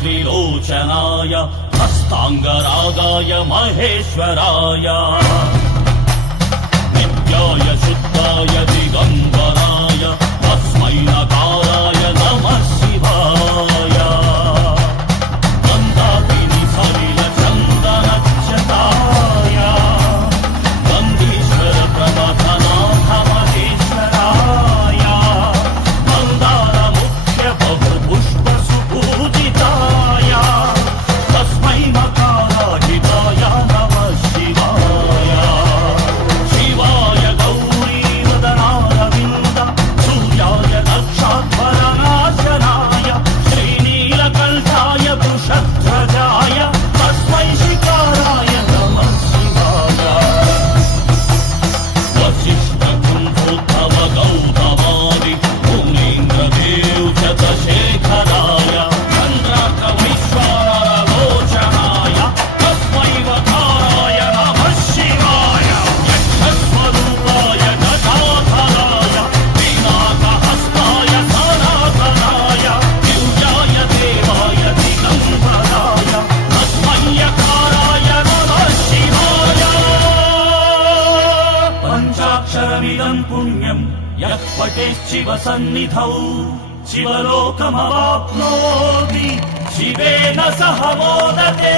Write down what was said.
त्रिलोचनाय हस्ताङ्गरागाय महेश्वराय नित्याय शुद्धाय दिगम्बराय तस्मै नकाराय नमः शिवाय गन्धाकिनी सलिल चन्दनक्षताय गन्धीश्वर प्रमथनाथ महेश्वराय मन्दार मुख्य बहु पुष्प सुपूजिताय तस्मै नकाराय नमः शिवाय शिवाय गौरी वदनारविन्द सूर्याय दक्षाध्वरनाशनाय श्रीनीलकण्ठाय वृषध्वजाय तस्मै शिकाराय नमः शिवाय वसिष्ठकुण्ठोद्धव गौतमादि मुनीन्द्रदेव शतशेखराय चन्द्रार्कवैश्वानरलोचनाय तस्मै वकाराय नमः शिवाय यक्षस्वरूपाय गजाधराय पिनाकहस्ताय सनातनाय दिव्याय देवाय दिगम्बराय तस्मै यकाराय नमः शिवाय पञ्चाक्षरमिदं पुण्यं यः पठेच्छिव सन्निधौ शिवलोकमवाप्नोति शिवेन सह मोदते